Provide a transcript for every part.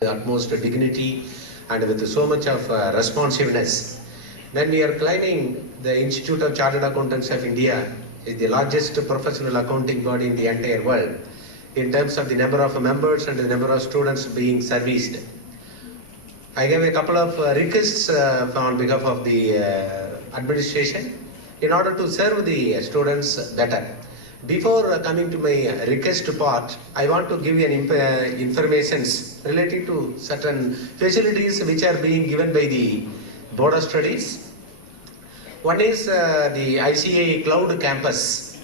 the utmost dignity and with so much of responsiveness. When we are claiming the Institute of Chartered Accountants of India is the largest professional accounting body in the entire world in terms of the number of members and the number of students being serviced. I have a couple of requests on behalf of the administration in order to serve the students better. Before coming to my request part, I want to give you an information related to certain facilities which are being given by the Board of Studies. One is the ICA Cloud Campus.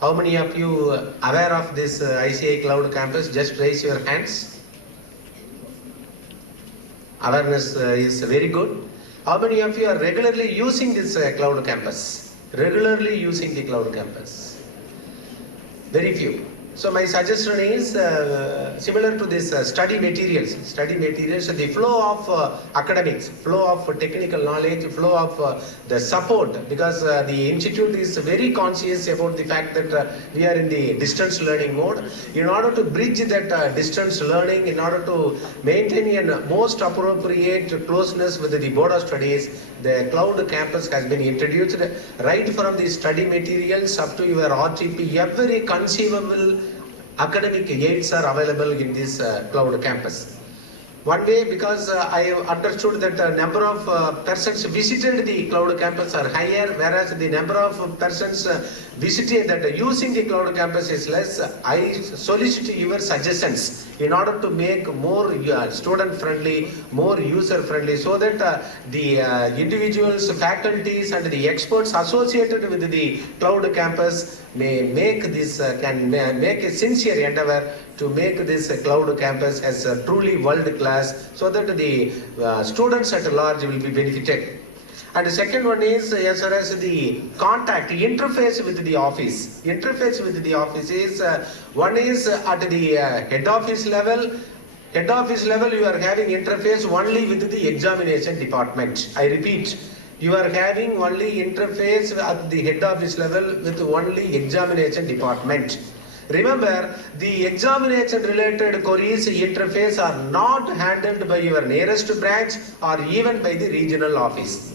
How many of you aware of this ICA Cloud Campus? Just raise your hands. Awareness is very good. How many of you are regularly using this Cloud Campus? Regularly using the Cloud Campus? Very few. So my suggestion is similar to this study materials, the flow of academics, flow of technical knowledge, flow of the support, because the institute is very conscious about the fact that we are in the distance learning mode. In order to bridge that distance learning, in order to maintain a most appropriate closeness with the Board of Studies, the Cloud Campus has been introduced. Right from the study materials up to your RTP, every conceivable academic aids are available in this Cloud Campus. One way, because I have understood that the number of persons visited the Cloud Campus are higher, whereas the number of persons visited that using the Cloud Campus is less. I solicit your suggestions in order to make more student friendly, more user friendly, so that the individuals, faculties and the experts associated with the Cloud Campus may make this, can make a sincere endeavor to make this Cloud Campus as a truly world class, so that the students at large will be benefited. And the second one is, as far as the contact, interface with the office. Interface with the office is, one is at the head office level. Head office level you are having interface only with the examination department. I repeat, you are having only interface at the head office level with only examination department. Remember, the examination related queries interface are not handled by your nearest branch or even by the regional office.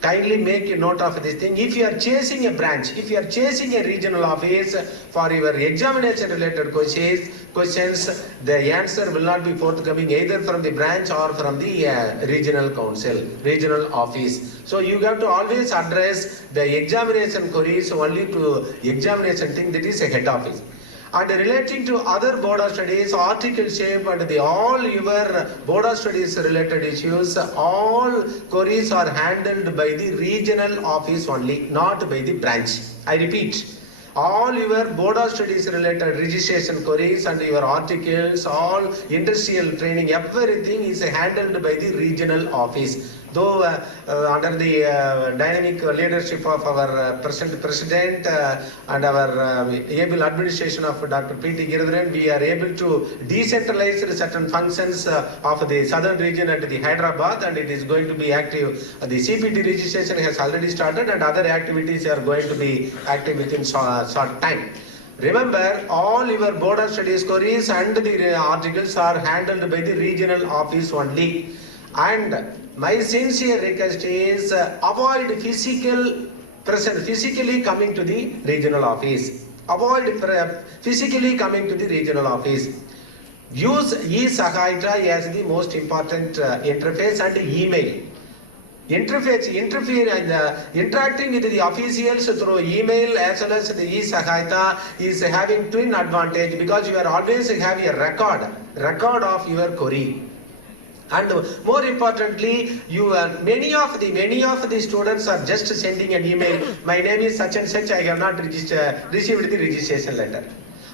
Kindly make a note of this thing. If you are chasing a branch, if you are chasing a regional office for your examination related questions, the answer will not be forthcoming either from the branch or from the regional council, regional office. So you have to always address the examination queries only to examination thing, that is a head office. And relating to other Board of Studies, articleship and all your Board of Studies related issues, all queries are handled by the regional office only, not by the branch. I repeat, all your Board of Studies related registration queries and your articles, all industrial training, everything is handled by the regional office. Though under the dynamic leadership of our present president and our able administration of Dr. P.T. Giridharan, we are able to decentralize certain functions of the southern region at the Hyderabad, and it is going to be active. The CPT registration has already started, and other activities are going to be active within short time. Remember, all your Board of Studies queries and the articles are handled by the regional office only. And my sincere request is avoid physically coming to the regional office. Avoid physically coming to the regional office. Use e-Sahayata as the most important interface, and email. Interacting with the officials through email as well as the e-Sahayata is having twin advantage, because you are always having a record of your query. And more importantly, many of the students are just sending an email. My name is such and such. I have not received the registration letter.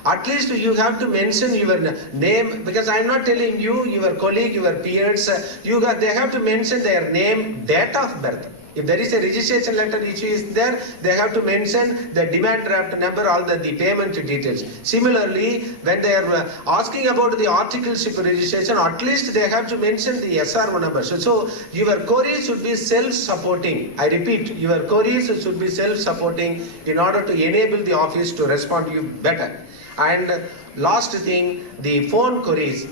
At least you have to mention your name, because I am not telling you, your colleague, your peers. They have to mention their name, date of birth. If there is a registration letter issue is there, they have to mention the demand draft number, all the payment details. Similarly, when they are asking about the articleship registration, at least they have to mention the SRO number. So your queries should be self-supporting. I repeat, your queries should be self-supporting in order to enable the office to respond to you better. And last thing, the phone queries.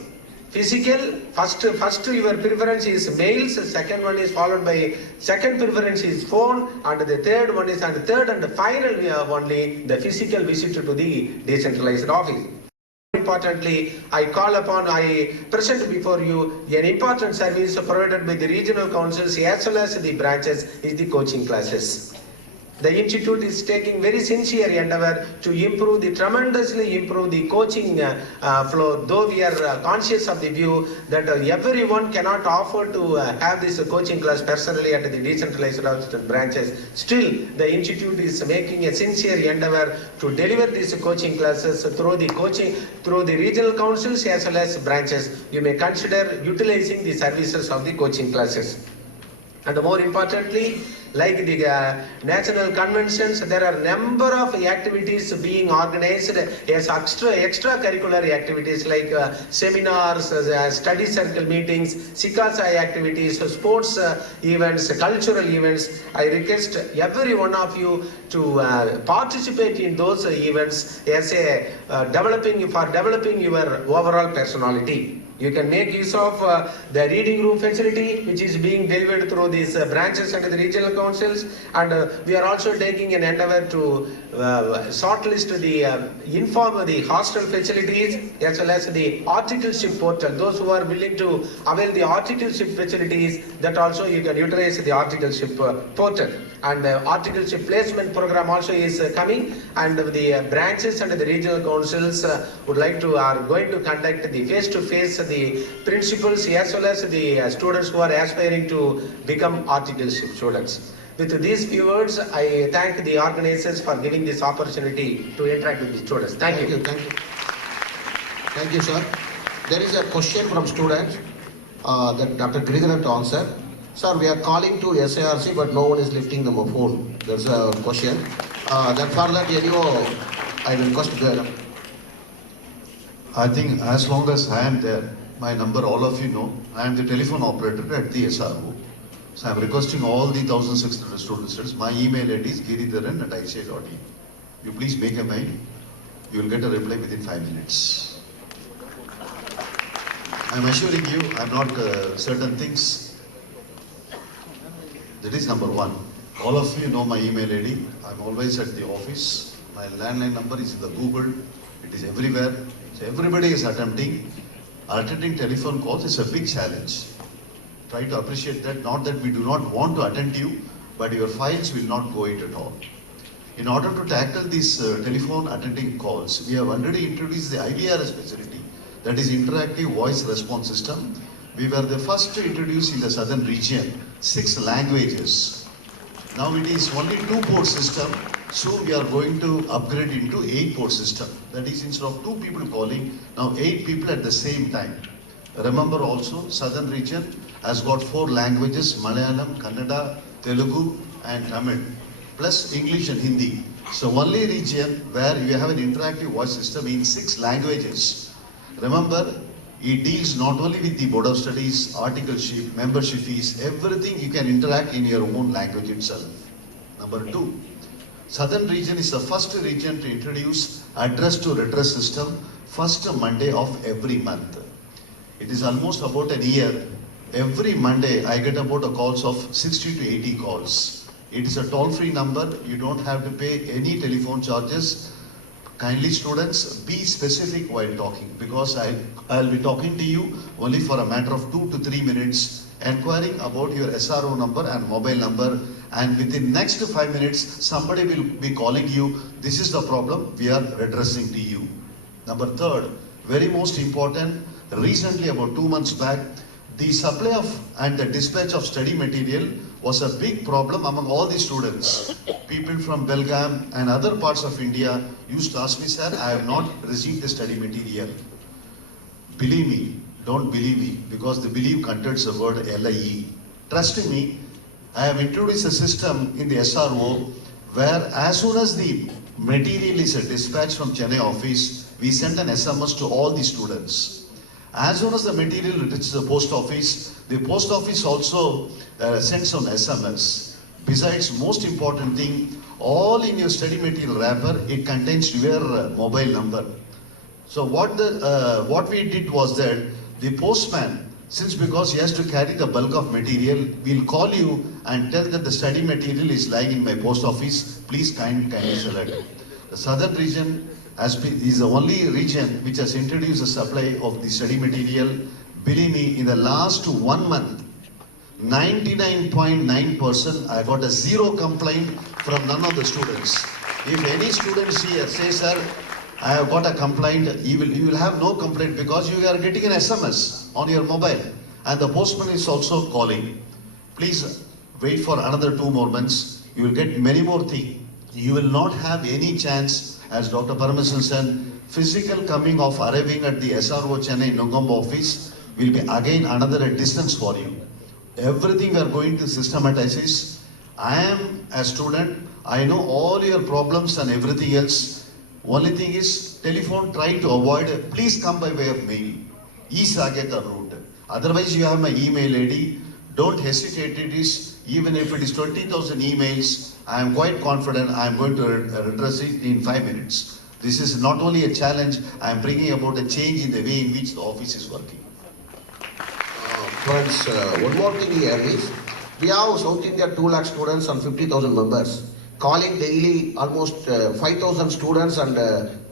Physical, first your preference is mails, second one is followed by, second preference is phone, and the third one is, and third and final only the physical visit to the decentralized office. Importantly, I present before you an important service provided by the regional councils as well as the branches is the coaching classes. The institute is taking very sincere endeavor to tremendously improve the coaching flow, though we are conscious of the view that everyone cannot afford to have this coaching class personally at the decentralized branches. Still, the institute is making a sincere endeavor to deliver these coaching classes through the regional councils as well as branches. You may consider utilizing the services of the coaching classes. And more importantly, like the national conventions, there are number of activities being organized as extracurricular activities like seminars, study circle meetings, Sikasai activities, sports events, cultural events. I request every one of you to participate in those events as a developing your overall personality. You can make use of the reading room facility which is being delivered through these branches and the regional councils, and we are also taking an endeavor to shortlist the hostel facilities as well as the articleship portal. Those who are willing to avail the articleship facilities, that also you can utilize the articleship portal. And the articleship placement program also is coming, and the branches and the regional councils are going to conduct the face-to-face the principals as well as the students who are aspiring to become articleship students. With these few words, I thank the organizers for giving this opportunity to interact with the students. Thank you. Thank you, sir. There is a question from students that Dr. Giridharan to answer. Sir, we are calling to SARC, but no one is lifting the phone. There's a question. That for that, I request the. I think as long as I am there, my number all of you know, I am the telephone operator at the SRO. So I am requesting all the 1,600 students. My email ID is giridharan@ica.in. You please make a mail. You will get a reply within 5 minutes. I am assuring you, I am not certain things. That is number one. All of you know my email ID. I am always at the office. My landline number is in the Google. It is everywhere. So everybody is attending telephone calls is a big challenge. Try to appreciate that, not that we do not want to attend you, but your files will not go it at all. In order to tackle these telephone attending calls, we have already introduced the IVRS facility, that is Interactive Voice Response System. We were the first to introduce in the southern region 6 languages. Now it is only 2-port system. Soon we are going to upgrade into 8-port system. That is, instead of 2 people calling, now 8 people at the same time. Remember also, southern region has got 4 languages: Malayalam, Kannada, Telugu and Tamil, plus English and Hindi. So only region where you have an interactive voice system in 6 languages. Remember, it deals not only with the board of studies, articleship, membership fees, everything you can interact in your own language itself. Number 2. Southern region is the first region to introduce address to redress system first Monday of every month. It is almost about a year. Every Monday I get about a calls of 60 to 80 calls. It is a toll-free number. You don't have to pay any telephone charges. Kindly students, be specific while talking, because I'll be talking to you only for a matter of 2 to 3 minutes, inquiring about your SRO number and mobile number, and within next 5 minutes somebody will be calling you. This is the problem we are addressing to you. Number 3, very most important, recently about 2 months back, the supply of and the dispatch of study material was a big problem among all the students. People from Belgaum and other parts of India used to ask me, sir, I have not received the study material. Believe me, don't believe me, because the believe contains the word LIE. Trust me, I have introduced a system in the SRO where as soon as the material is dispatched from Chennai office, we send an SMS to all the students. As soon as the material reaches the post office also sends an SMS. Besides, most important thing, all in your study material wrapper, it contains your mobile number. So what we did was that The postman, since because he has to carry the bulk of material, will call you and tell that the study material is lying in my post office. Please kindly select. The southern region is the only region which has introduced the supply of the study material. Believe me, in the last 1 month, 99.9% I got a zero complaint from none of the students. If any students here say, sir, I have got a complaint, you will have no complaint because you are getting an SMS on your mobile and the postman is also calling. Please wait for another 2 more months. You will get many more things. You will not have any chance, as Dr. Paramasan said, physical coming of arriving at the SRO Chennai Nugam office will be again another distance for you. Everything we are going to systematize is, I am a student, I know all your problems and everything else. Only thing is, telephone try to avoid, please come by way of mail. E-Sageta route. Otherwise you have my email ID. Don't hesitate, it is, even if it is 20,000 emails, I am quite confident I am going to redress it in 5 minutes. This is not only a challenge, I am bringing about a change in the way in which the office is working. Friends, one more thing here is, we have South India 2 lakh students and 50,000 members. Calling daily almost 5,000 students and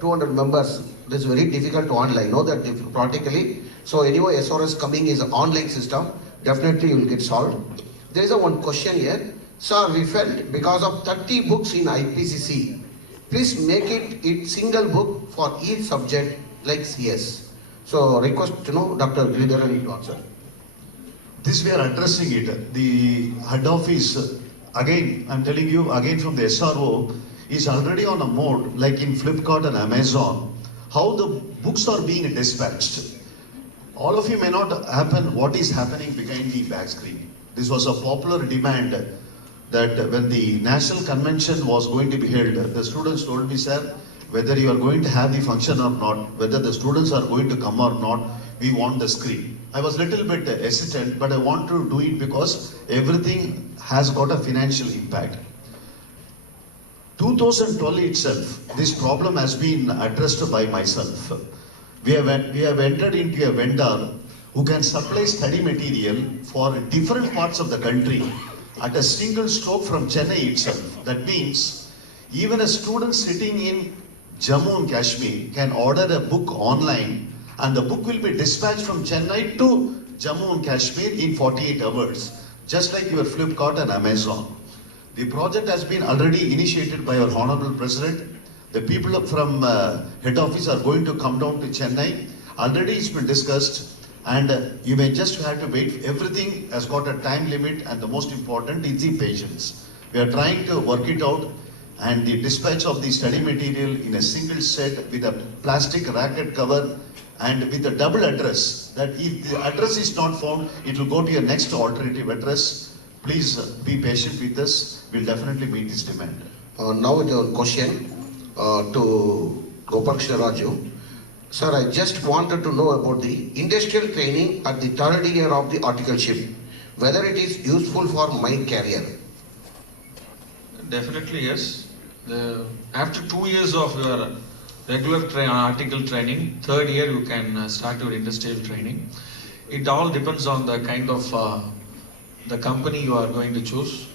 200 members. This is very difficult to handle. I know that practically. So anyway, SRS coming is an online system. Definitely you will get solved. There is one question here. Sir, we felt because of 30 books in IPCC, please make it single book for each subject like CS. So request, Dr. Giridharan to answer. This we are addressing it. The head office, again, I'm telling you, again from the SRO, is already on a mode like in Flipkart and Amazon, how the books are being dispatched. All of you may not happen what is happening behind the back screen. This was a popular demand that when the national convention was going to be held, the students told me, sir, whether you are going to have the function or not, whether the students are going to come or not, we want the screen. I was a little bit hesitant, but I want to do it because everything has got a financial impact. 2012 itself, this problem has been addressed by myself. We have entered into a vendor who can supply study material for different parts of the country at a single stroke from Chennai itself. That means even a student sitting in Jammu and Kashmir can order a book online and the book will be dispatched from Chennai to Jammu and Kashmir in 48 hours, just like your Flipkart and Amazon. The project has been already initiated by our Honorable President. The people from head office are going to come down to Chennai. Already it's been discussed and you may just have to wait. Everything has got a time limit and the most important is the patience. We are trying to work it out and the dispatch of the study material in a single set with a plastic racket cover and with a double address, that if the address is not found, it will go to your next alternative address. Please be patient with us. We'll definitely meet this demand. Now with a question to Gopalakrishna Raju. Sir, I just wanted to know about the industrial training at the 3rd year of the articleship, whether it is useful for my career. Definitely yes. After 2 years of your regular article training, 3rd year you can start your industrial training. It all depends on the kind of the company you are going to choose.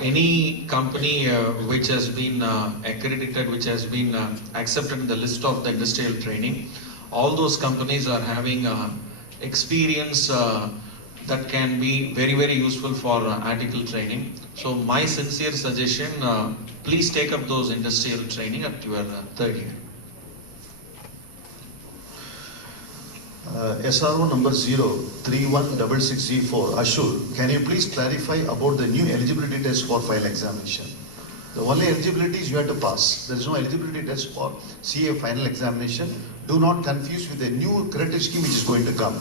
Any company which has been accredited, which has been accepted in the list of the industrial training, all those companies are having experience that can be very, very useful for article training. So my sincere suggestion, please take up those industrial training at your 3rd year. SRO number 0316604, Ashur, can you please clarify about the new eligibility test for file examination? The only eligibility is you have to pass. There is no eligibility test for CA final examination. Do not confuse with the new credit scheme which is going to come.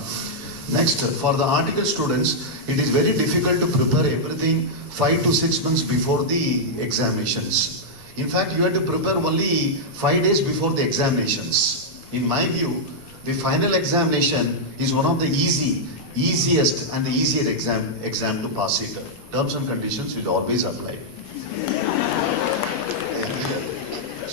Next, for the article students, it is very difficult to prepare everything 5 to 6 months before the examinations. In fact, you have to prepare only 5 days before the examinations. In my view, the final examination is one of the easiest and the easier exam to pass it. Terms and conditions will always apply.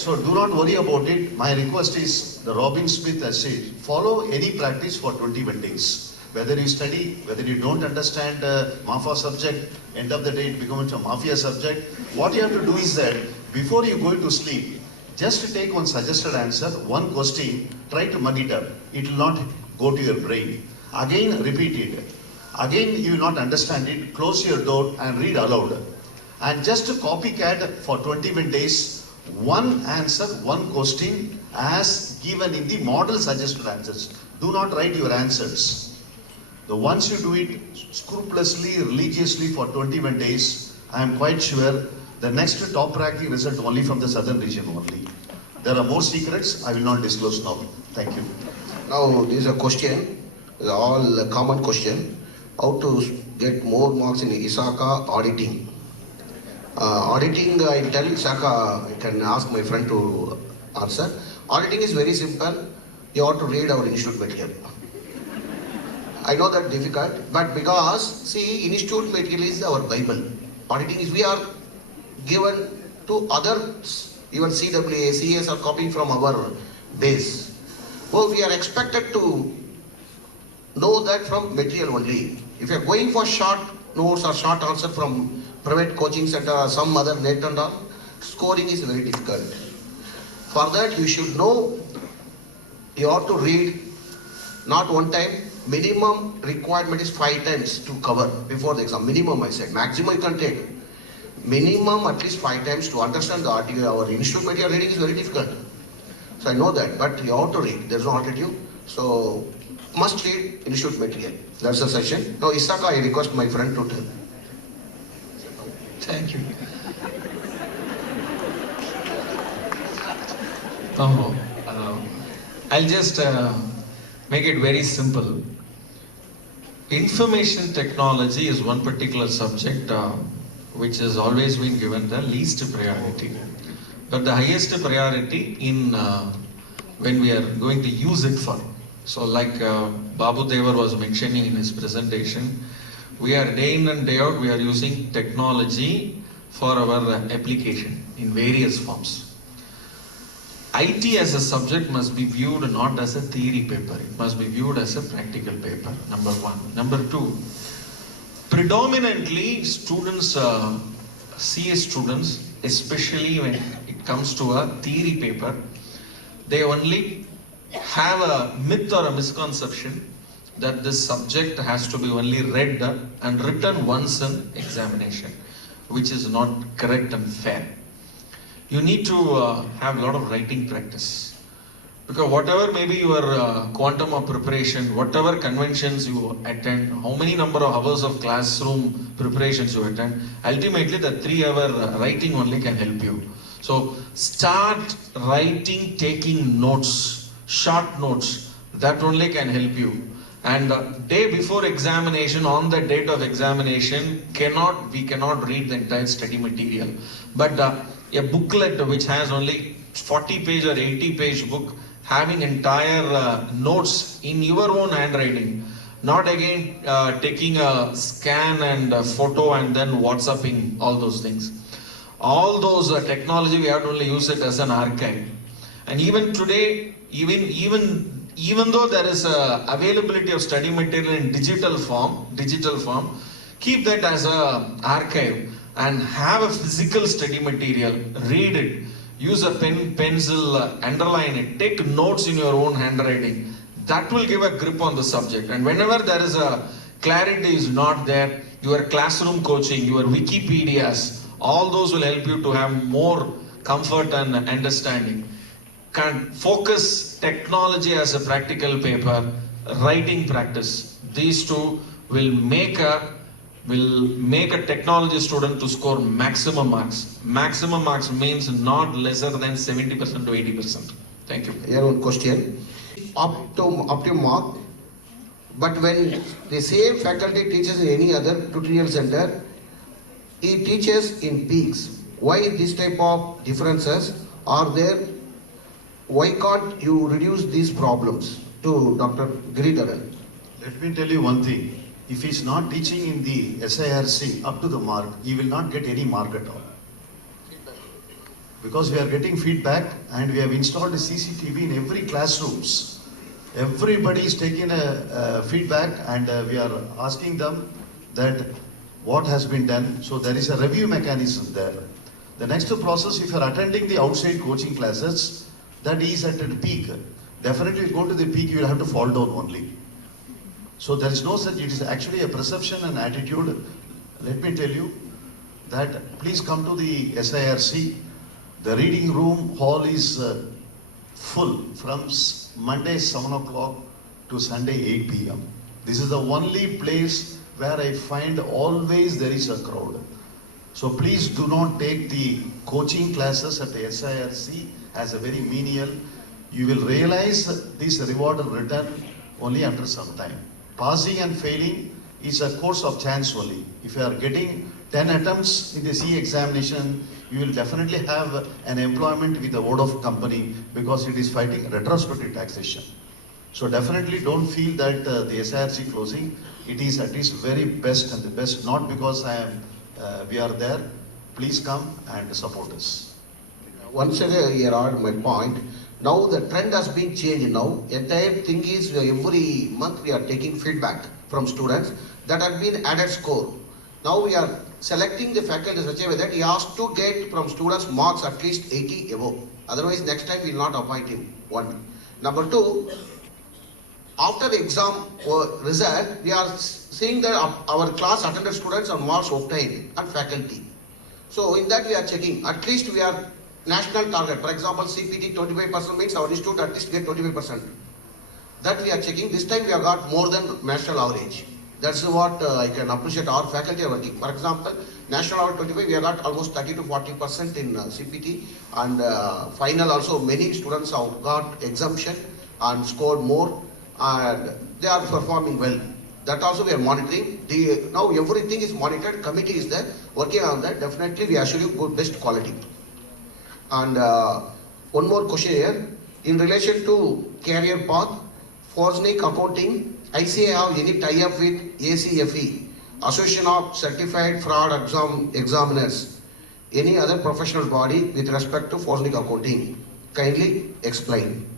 So do not worry about it. My request is, the Robin Smith has said, follow any practice for 21 days. Whether you study, whether you don't understand MAFA subject, end of the day it becomes a mafia subject. What you have to do is that, before you go to sleep, just take one suggested answer, one question, try to mug it up. It will not go to your brain. Again repeat it. Again you will not understand it, close your door and read aloud. And just copycat for 21 days, one answer, one question as given in the model suggested answers. Do not write your answers. The once you do it scrupulously, religiously for 21 days, I am quite sure the next top ranking result only from the southern region only. There are more secrets I will not disclose now. Thank you. Now, this is a question, all a common question. How to get more marks in ISACA auditing? Auditing, I tell ISACA, I can ask my friend to answer. Auditing is very simple. You have to read our institute material. I know that difficult, but because, see, institute material is our Bible. Auditing is, we are given to others, even CWA, CS are copying from our base. So we are expected to know that from material only. If you are going for short notes or short answer from private coaching center or some other net and all, scoring is very difficult. For that you should know, you have to read not one time. Minimum requirement is 5 times to cover before the exam. Minimum I said, maximum you can take. Minimum at least 5 times to understand the RTO. Our institute material reading is very difficult. So I know that, but you have to read. There is no alternative. So must read institute material. That's the session. Now ISACA, I request my friend to tell. Thank you. Oh, I'll just make it very simple. Information technology is one particular subject which has always been given the least priority. But the highest priority in when we are going to use it for. So like Babu Devar was mentioning in his presentation, we are day in and day out, we are using technology for our application in various forms. IT as a subject must be viewed not as a theory paper, it must be viewed as a practical paper, number one. Number two, predominantly students, CS students, especially when it comes to a theory paper, they only have a myth or a misconception that this subject has to be only read and written once in examination, which is not correct and fair. You need to have a lot of writing practice, because whatever maybe your quantum of preparation, whatever conventions you attend, how many number of hours of classroom preparations you attend, ultimately the 3-hour writing only can help you. So start writing, taking notes, short notes, that only can help you. And day before examination, on the date of examination, we cannot read the entire study material. But a booklet which has only 40-page or 80-page book, having entire notes in your own handwriting, not again taking a scan and a photo and then WhatsApping all those things. All those technology, we have to only use it as an archive. And even today, even though there is a availability of study material in digital form, keep that as a archive and have a physical study material, read it, use a pen, pencil, underline it, take notes in your own handwriting. That will give a grip on the subject. And whenever there is a clarity is not there, your classroom coaching, your Wikipedias, all those will help you to have more comfort and understanding. Can focus technology as a practical paper, writing practice. These two will make a technology student to score maximum marks. Maximum marks means not lesser than 70% to 80%. Thank you. Here one question. Up to mark, but when the same faculty teaches in any other tutorial center, he teaches in peaks. Why this type of differences are there? Why can't you reduce these problems? To Dr. Giridharan. Let me tell you one thing. If he is not teaching in the SIRC up to the mark, he will not get any mark at all. because we are getting feedback and we have installed a CCTV in every classrooms. Everybody is taking a feedback and we are asking them that what has been done. So there is a review mechanism there. The next process, if you are attending the outside coaching classes, that is at a peak. Definitely go to the peak, you will have to fall down only. So there is no such, it is actually a perception and attitude. Let me tell you that please come to the SIRC. The reading room hall is full from Monday 7 o'clock to Sunday 8 p.m. This is the only place where I find always there is a crowd. So please do not take the coaching classes at the SIRC as a very menial. You will realize this reward and return only after some time. Passing and failing is a course of chance only. If you are getting 10 attempts in the CA examination, you will definitely have an employment with the word of company because it is fighting retrospective taxation. So definitely don't feel that the SIRC closing, it is at least very best and the best, not because we are there. Please come and support us. Once again, here are my point. Now the trend has been changed now. Entire thing is every month we are taking feedback from students that have been added score. Now we are selecting the faculty in such a way that he has to get from students marks at least 80 above. Otherwise next time we will not appoint him. One. Number two, after the exam result, we are seeing that our class attended students on marks obtained and faculty. So in that we are checking, at least we are national target. For example, CPT 25% means our institute at least get 25%. That we are checking. This time we have got more than national average. That's what I can appreciate our faculty are working. For example, national average 25, we have got almost 30 to 40% in CPT, and final also many students have got exemption and scored more, and they are performing well. That also we are monitoring. Now everything is monitored, committee is there, working on that. Definitely we assure you good, best quality. And one more question here. In relation to career path, Forsnick Accounting, ICA have any tie-up with ACFE, Association of Certified Fraud Examiners, any other professional body with respect to Forsnick Accounting? Kindly explain.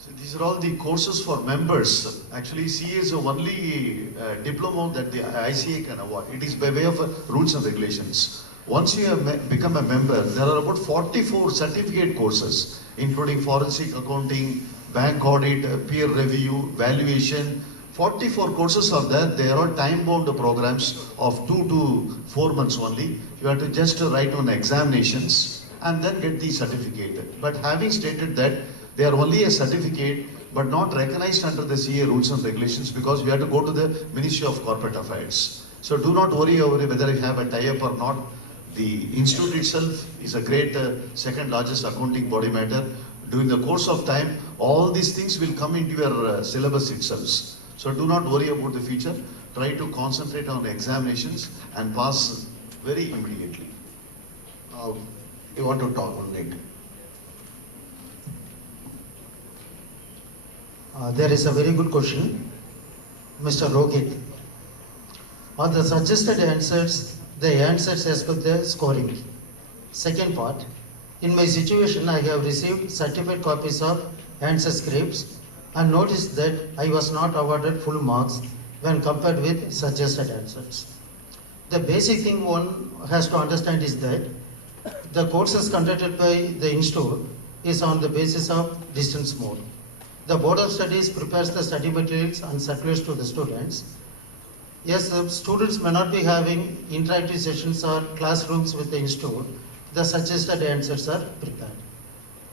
So these are all the courses for members. Actually, CA is the only diploma that the ICA can award. It is by way of rules and regulations. Once you have become a member, there are about 44 certificate courses, including forensic accounting, bank audit, peer review, valuation. 44 courses are there. They are all time-bound programs of 2 to 4 months only. You have to just write on examinations and then get the certificate. But having stated that, they are only a certificate but not recognized under the CA rules and regulations because we have to go to the Ministry of Corporate Affairs. So do not worry over whether you have a tie-up or not. The institute itself is a great second largest accounting body matter. During the course of time, all these things will come into your syllabus itself. So do not worry about the future. Try to concentrate on examinations and pass very immediately. You want to talk on it? There is a very good question, Mr. Rohit. On the suggested answers, the answers as per the scoring. Second part, in my situation, I have received certified copies of answer scripts and noticed that I was not awarded full marks when compared with suggested answers. The basic thing one has to understand is that the courses conducted by the institute is on the basis of distance mode. The Board of Studies prepares the study materials and circulates to the students. Yes, the students may not be having interactive sessions or classrooms with the institute. The suggested answers are prepared.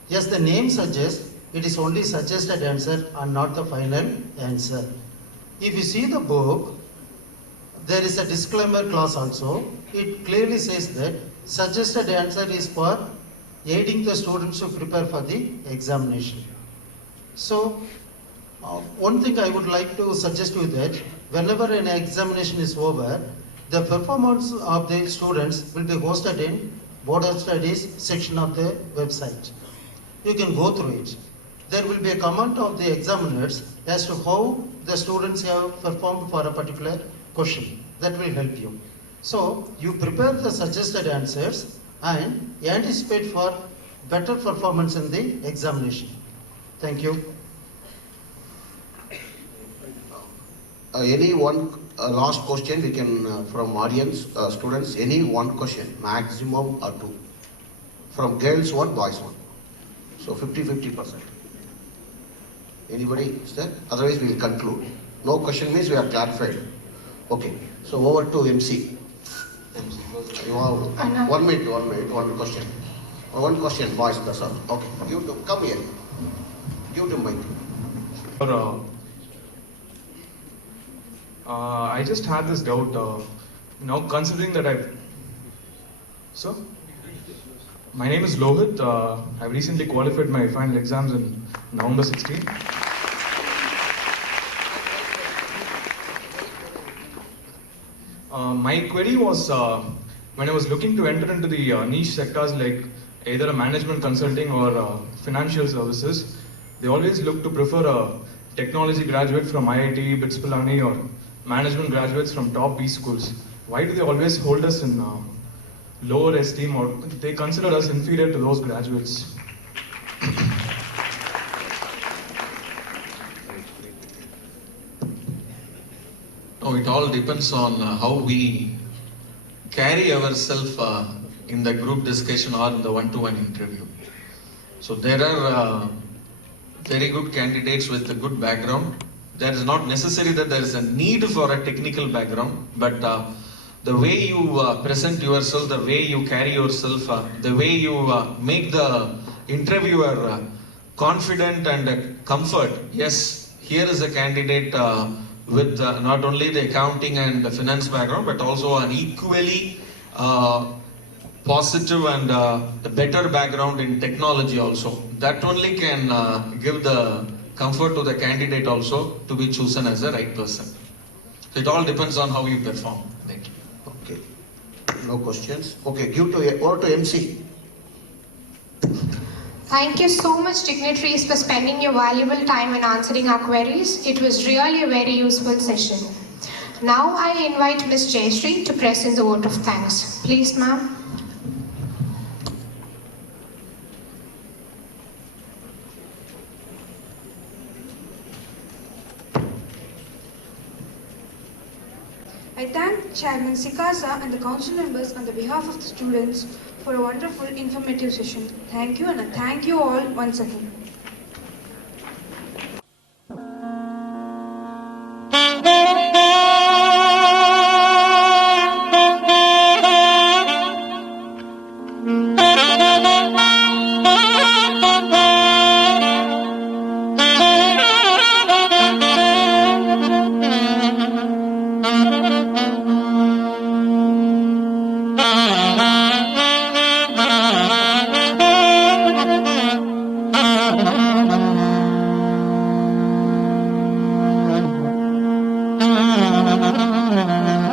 Yes, the name suggests it is only suggested answer and not the final answer. If you see the book, there is a disclaimer clause also. It clearly says that suggested answer is for aiding the students to prepare for the examination. So, one thing I would like to suggest you that whenever an examination is over, the performance of the students will be hosted in Board of Studies section of the website. You can go through it. There will be a comment of the examiners as to how the students have performed for a particular question. That will help you. So, you prepare the suggested answers and anticipate for better performance in the examination. Thank you. Any one last question we can from audience students. Any one question, maximum or two. From girls one, boys one. So 50-50%. Anybody is there? Otherwise we will conclude. No question means we are clarified. Okay. So over to MC. MC, you have 1 minute, one question. One question, boys, that's all. Okay. You two, come here. Give the mic. I just had this doubt. Now, considering that So, my name is Lohit. I recently qualified my final exams in November 16. My query was when I was looking to enter into the niche sectors like either a management consulting or financial services, they always look to prefer a technology graduate from IIT, BITS Pilani, or management graduates from top B schools. Why do they always hold us in lower esteem, or they consider us inferior to those graduates? No, it all depends on how we carry ourselves in the group discussion or in the one-to-one interview. So there are very good candidates with a good background. There is not necessary that there is a need for a technical background, but the way you present yourself, the way you carry yourself, the way you make the interviewer confident and comfort. Yes, here is a candidate with not only the accounting and the finance background, but also an equally positive and a better background in technology also. That only can give the comfort to the candidate also to be chosen as the right person. So it all depends on how you perform. Thank you. Okay. No questions. Okay, give to over to MC. Thank you so much, dignitaries, for spending your valuable time in answering our queries. It was really a very useful session. Now I invite Ms. Jayashree to present the vote of thanks. Please, ma'am. I thank Chairman Sikasa and the council members on the behalf of the students for a wonderful, informative session. Thank you, and I thank you all once again. Thank you.